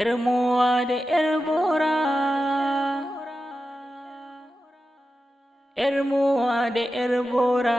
'yar mowa da 'yar bora, 'yar mowa da 'yar bora.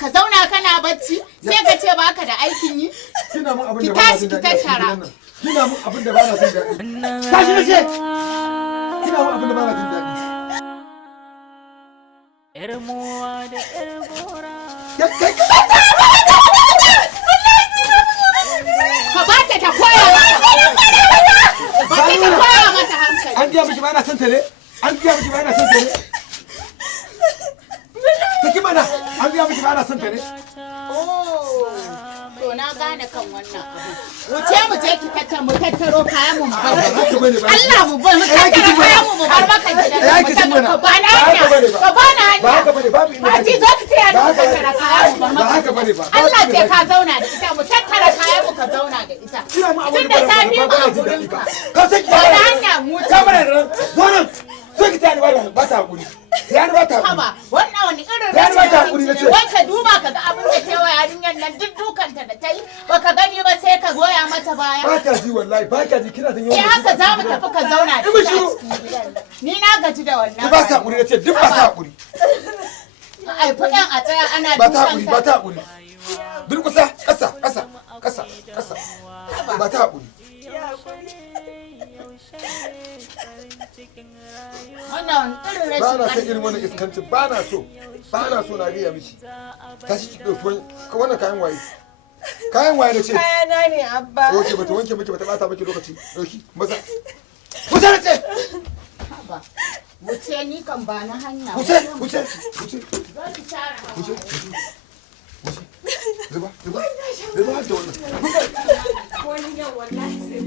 Ka zauna kana bacci sai ka ce baka da aikin yi. Kina mun abin Ki da ba na tashi jin ki daɗi. tattara. Kina mun abin da ba na jin daɗi. Tashi na ce. Kina mun abin da ba na jin daɗi. 'Yar mowa da 'yar bora. Ka bata ta koya mata. Bata ta koya mata hankali. An gaya miki ba na son ta ne? An gaya miki ba na son ta ne? Saki mana, an gaya miki ba na son ta ne? To na gane kan wannan abu. Wuce mu je ki tattaro kayan mu bar. Allah mu bar mu tattara kayan mu bar maka gidan mu. Ka bana hanya. Ka bana hanya. Ba haka bane, babu ina. Ba ji zo ki taya mu tattara kayan mu bar Ba maka. haka bane ba. Allah sai ka zauna da ita mu tattara kayan mu ka zauna da ita. Kina mun abin Tunda da ta ba fi na mu a jin daɗi gurin ba. ka. Ka saki Ba da hanya mu Ka mana da nan. Zo nan. So ki tani ba ta hakuri. Yani ba ta hakuri. Haba wannan wani irin Ya ba ta rashin hakuri mutunci nace. ne. Wai ka duba ka ga abin da ta yi wa yarinyar nan duk dukanta da ta yi baka gani ba sai ka goya mata baya. Ba ka ji wallahi, ba ka ji kina jin Sai haka za mu tafi ka zauna da Ibu ita a shiru. cikin gidan nan. Ni na gaji da wannan. Duk ba sa hakuri nace, duk ba sa hakuri. Ai faɗan a tsaya ana Ba ta hakuri, ba dukanta. ta hakuri. Durkusa, ƙasa, ƙasa, ƙasa, ƙasa. Ba ta hakuri. Wannan irin Ba na son rashin irin wannan iskancin, ba na so. Ba na so na gaya miki. Tashi ki ɗauki wannan kayan waye. Kayan waye na ce. Kayana ne abba. Oke, bata wanke miki, bata ɓata miki lokaci. Ɗauki, maza. Wuce na ce. ba. Wuce ni kan ba na hanya. Wuce, wuce, wuce. Zo ki tara. Wuce, wuce. Wuce. Zuba, zuba. Zuba har da wannan. Wani yau wallahi sai.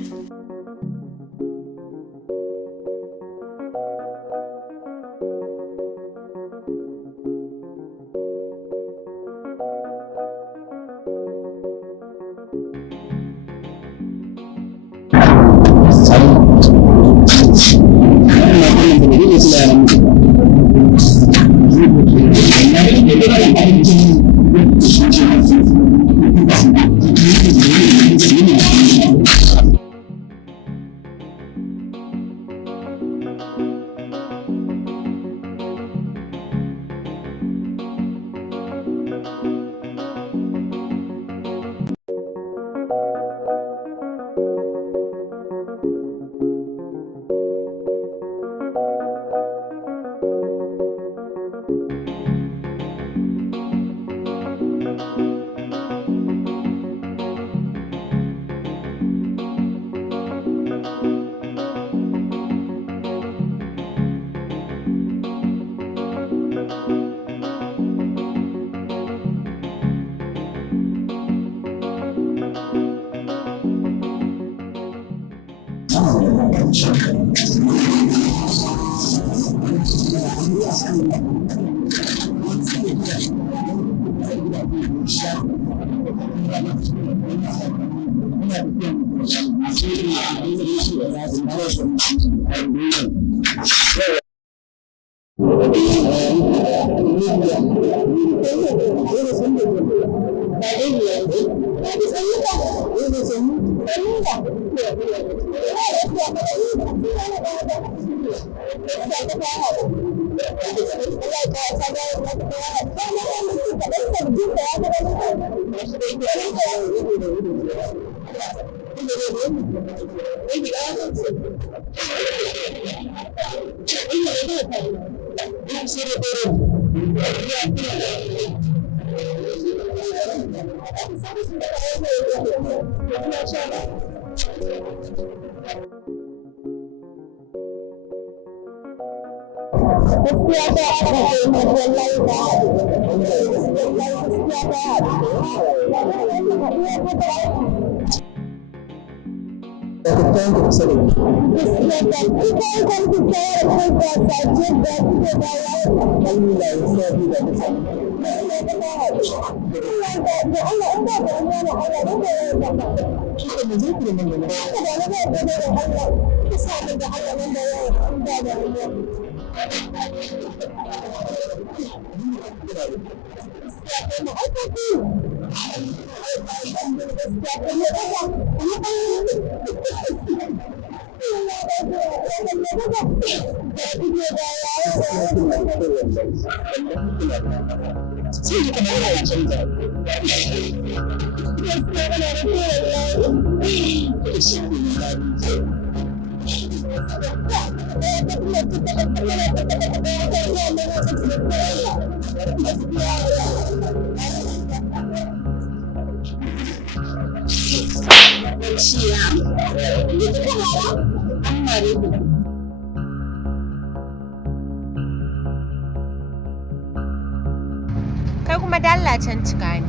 Kai kuma dallacen cika ne,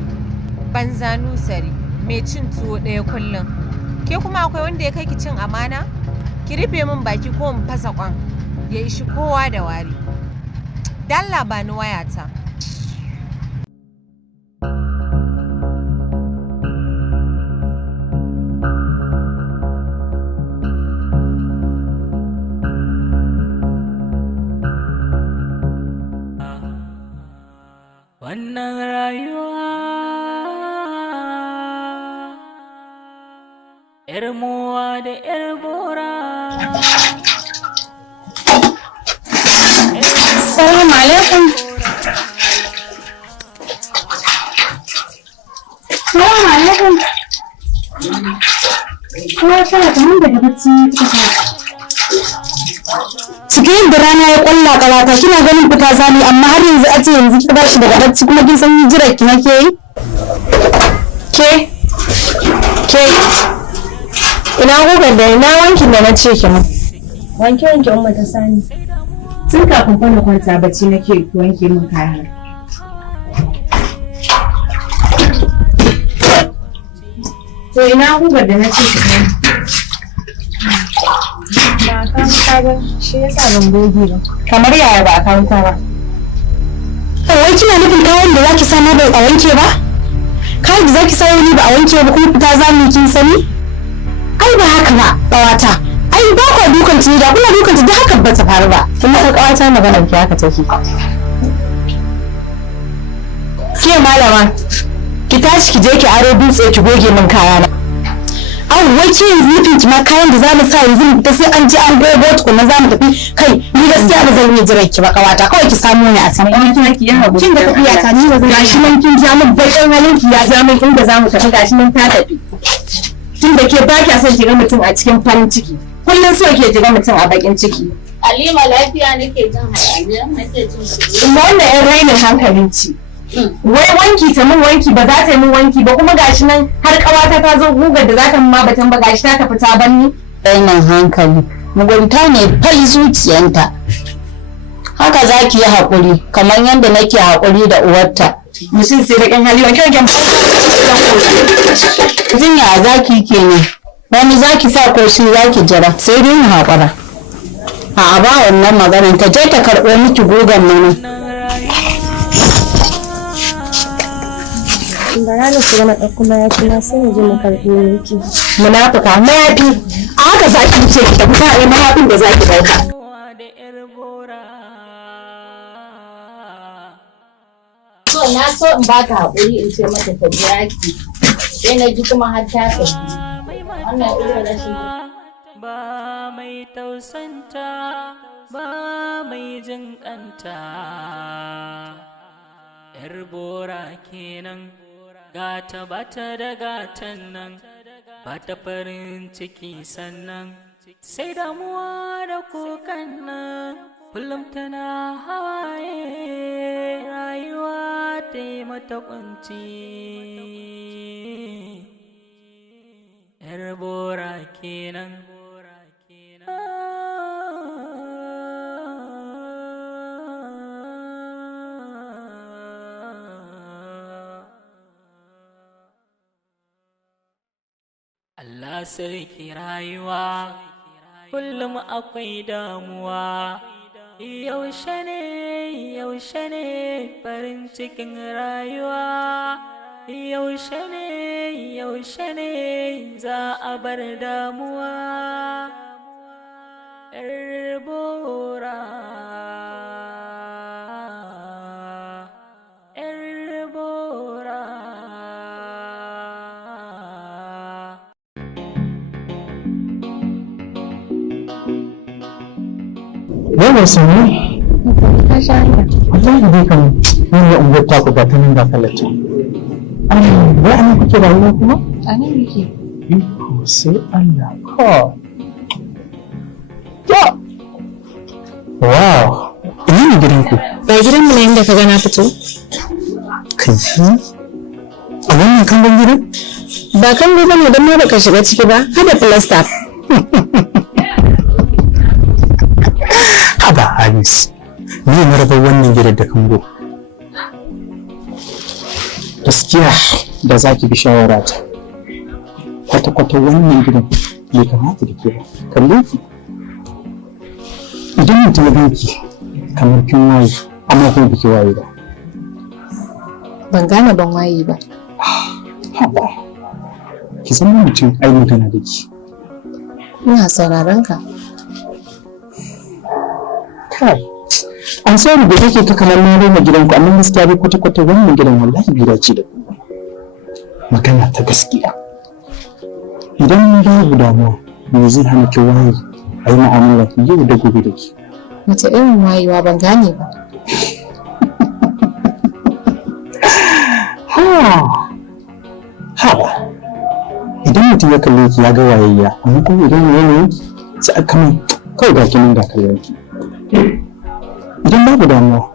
banza nusari, mai cin tuwo ɗaya kullum. Ke kuma akwai wanda ya kai ki cin amana? Ki rufe min baki ko in fasa kwan, ya ishi kowa da wari. Dalla ba ni wayata. Wannan rayuwa ‘yar mowa da ‘yar bora. Assalamu alaikum. Assalamu alaikum. Kuma tana kamar daga bacci kika tashi. Cikin da rana ya kwalla kalata kina ganin fita zali amma har yanzu a ce yanzu ki tashi daga bacci kuma kin san jira ki nake yi? Ke ina gugar da ina wankin da na ce ki mun. Wanke umma ta sani. Tun kafin kwana kwanta bacci nake wanke min kaya. To ina gugar da na ce ki kai. Ba kanta ba, shi yasa ban goge ba. Kamar yaya ba kanta ba? Wai kina nufin kayan da zaki sa ma ba a wanke ba? Kayan da zaki sa ni ba a wanke ba kuma fita za mu kin sani? Ai ba haka ba, ƙawata. Ai ba kwa dukan ci da kuna dukan da haka ba ta faru ba. Kuma ka ƙawata maganar ki haka take. Ke malama, ki tashi ki je ki aro dutse ki goge min kayana. Wai ke yanzu nufin ki ma kayan da zamu sa yanzu mu fita sai an ji an gogo tukunna zamu tafi kai ni gaskiya ba zan iya jiran ki ba kawata kawai ki samu ni a san kin da tafiya ta ni ba zan gashi nan kin ja min bakin halin ki ya ja min inda zamu tafi gashi nan ta tafi tun da ke ba kya son ki ga mutum a cikin farin ciki kullun so ke ki ga mutum a bakin ciki. Halima lafiya nake jin hayaniya nake jin shi. Kuma wannan ɗan rainin hankalin ci. Wai wanki ta mun wanki ba za ta yi mun wanki ba kuma gashi nan har kawata ta zo gugar da za ta ma batan ba gashi ta tafi ta banni. Rainin hankali mugunta ne fai zuciyanta haka za ki yi haƙuri kamar yadda nake haƙuri da uwarta. Mutum sai da ƙan hali wanke wanken jin ya za ki kenan wani za ki sa ko shi za ki jira sai dai mu haƙura. A ba wannan maganin ta je ta karɓo miki gugan nan. bara na shiga na ɗauko mayafi na sai mu je mu karɓi miki. Munafuka mayafi a haka za ki ce ki tafi ka yi mayafin da za ki ɗauka. So na so in baka haƙuri in ce mata ta biya ki sai na ji kuma har ta tafi. Wannan irin rashin ba mai tausanta ba mai jin kanta. Yar bora kenan gata bata da gatan nan bata farin ciki sannan sai damuwa da kukan nan kullum tana hawaye rayuwa ta yi mata kunci. Yar bora kenan Allah sarki rayuwa kullum akwai damuwa. Yaushe ne farin cikin rayuwa. Yaushe ne za a bar damuwa. Yar bora, yar bora. Yawa sanu? ka sha hanya. Wallahi dai kan yin unguwar taku ba ta nan da kalata. Wai ana kuke rayuwa kuma? A nan muke. Iko sai Allah ka. Ya! Wow! Ina ne gidanku? Ba gidanmu ne inda ka ga na fito? Kaji? A wannan kangon gidan? Ba kan ba ne don ma baka shiga ciki ba, hada filasta. Haba Anis, ni na raba wannan gidan da kango. Gaskiya da za ki bi shawara ta. Kwata-kwata wannan gidan bai kamata da ke ba. Kalle ki. Idan mutum ya ganki kamar kin waye, amma kuma biki waye ba. Ban gane ban waye ba. Haba, ki zama mutum ai magana da ki. Ina sauraron ka. Kai, an so da kake ta kamar na roma gidanku, amma gaskiya bai kwata-kwata wannan gidan wallahi bai dace da ku. Magana ta gaskiya. Idan babu damuwa, me zai hana ki waye a yi mu'amala yau da gobe da ke? Mace irin wayewa ban gane ba. Ha ba. Idan mutum ya kalle ki ya ga wayayya, amma kuma idan yanayin sai aka mai kawai ga kinin da kallon ki. Idan babu damuwa,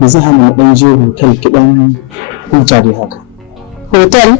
me zai hana mu ɗan je hotel ki ɗan huta dai haka? Hotel?